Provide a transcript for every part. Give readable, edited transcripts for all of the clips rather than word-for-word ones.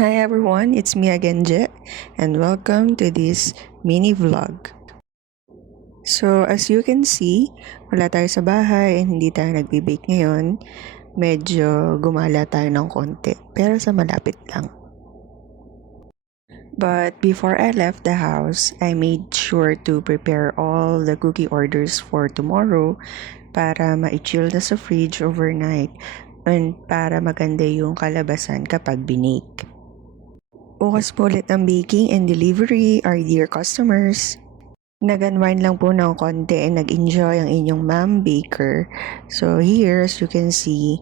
Hi everyone, it's me again, Je, and welcome to this mini vlog. So as you can see, wala tayo sa bahay and hindi tayo nagbe-bake ngayon. Medyo gumala tayo ng konti, pero sa malapit lang. But before I left the house, I made sure to prepare all the cookie orders for tomorrow para ma-chill na sa fridge overnight and para maganda yung kalabasan kapag binake. Bukas po ulit ang baking and delivery, our dear customers. Nag-unwind lang po ng konti and nag-enjoy ang inyong ma'am baker. So here, as you can see,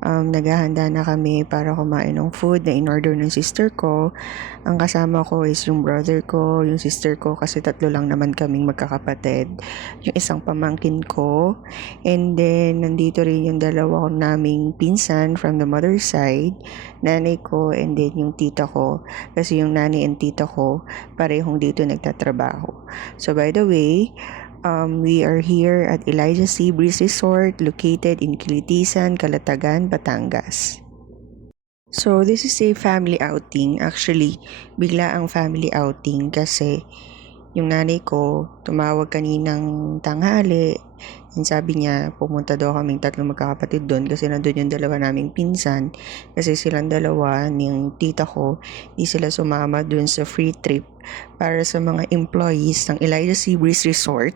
naghahanda na kami para kumain ng food na in-order ng sister ko. Ang kasama ko is yung brother ko, yung sister ko, kasi tatlo lang naman kaming magkakapatid. Yung isang pamangkin ko, and then nandito rin yung dalawa naming pinsan from the mother side, nanay ko, and then yung tita ko. Kasi yung nanay and tita ko, parehong dito nagtatrabaho. So by the way, we are here at Elijah Sea Breeze Resort located in Kilitisan, Calatagan, Batangas. So this is a family outing. Actually, bigla ang family outing kasi yung nanay ko tumawag kaninang tanghali and sabi niya pumunta daw kaming tatlong magkakapatid doon kasi nandun yung dalawa naming pinsan kasi silang dalawa ng tita ko di sila sumama doon sa free trip para sa mga employees ng Elijah Sea Breeze Resort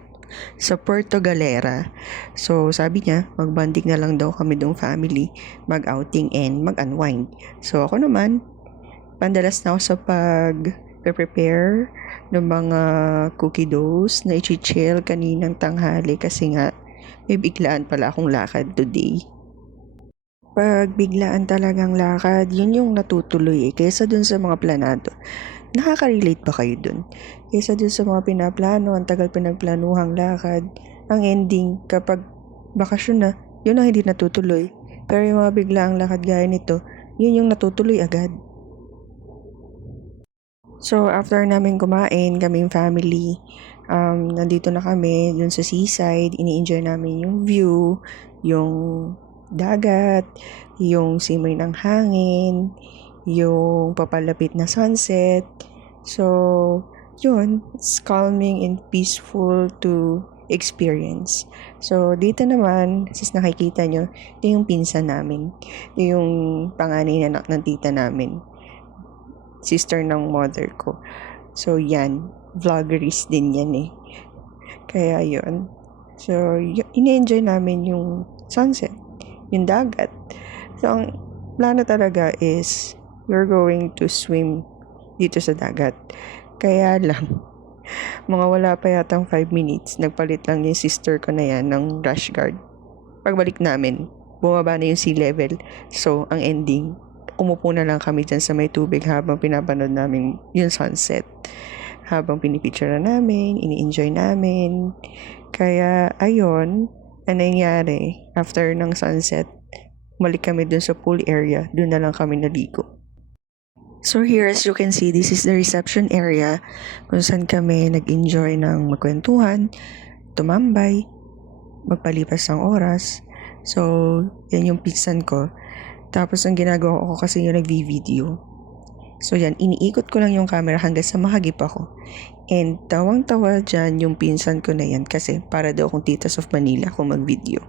sa Puerto Galera. So sabi niya magbanding na lang daw kami doong family, mag-outing and mag-unwind. So ako naman pandalas na ako sa prepare ng mga cookie doughs na i-chill kaninang tanghali kasi nga may biglaan pala akong lakad today. Pag biglaan talagang lakad, yun yung natutuloy kaysa dun sa mga planado. Nakaka-relate ba kayo dun? Kaysa dun sa mga pinaplano, ang tagal pinagplanuhang lakad, ang ending kapag bakasyon na, yun ang hindi natutuloy. Pero yung mga biglaang lakad gaya nito, yun yung natutuloy agad. So, after namin kumain, kaming family, nandito na kami dun sa seaside, ini-enjoy namin yung view, yung dagat, yung simoy ng hangin, yung papalapit na sunset. So, yun, it's calming and peaceful to experience. So, dito naman, sis nakikita nyo, ito yung pinsan namin. Ito yung panganay na anak ng tita namin. Sister ng mother ko. So, yan. Vloggeries din yan eh. Kaya yun. So, ini-enjoy namin yung sunset, yung dagat. So, ang plano talaga is we're going to swim dito sa dagat. Kaya lang, mga wala pa yatang 5 minutes, nagpalit lang yung sister ko na yan ng rash guard. Pagbalik namin, bumaba na yung sea level. So, ang ending, umupo na lang kami dyan sa may tubig habang pinapanood namin yung sunset. Habang pinipicture na namin, ini-enjoy namin. Kaya, ayun, ang nangyari, after ng sunset, balik kami dun sa pool area, dun na lang kami naligo. So here, as you can see, this is the reception area kung saan kami nag-enjoy ng magkwentuhan, tumambay, magpalipas ng oras. So, yan yung pinsan ko. Tapos, ang ginagawa ko kasi yung nag-video. So, yan, iniikot ko lang yung camera hanggang sa mahagip ako. And tawang-tawa dyan yung pinsan ko na yan kasi para daw akong Titas of Manila kung mag-video.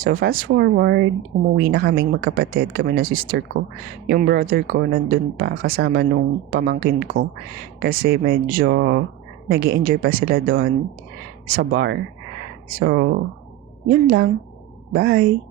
So, fast forward, umuwi na kaming magkapatid, kami na sister ko. Yung brother ko nandun pa kasama nung pamangkin ko kasi medyo nag-i-enjoy pa sila doon sa bar. So, yun lang. Bye!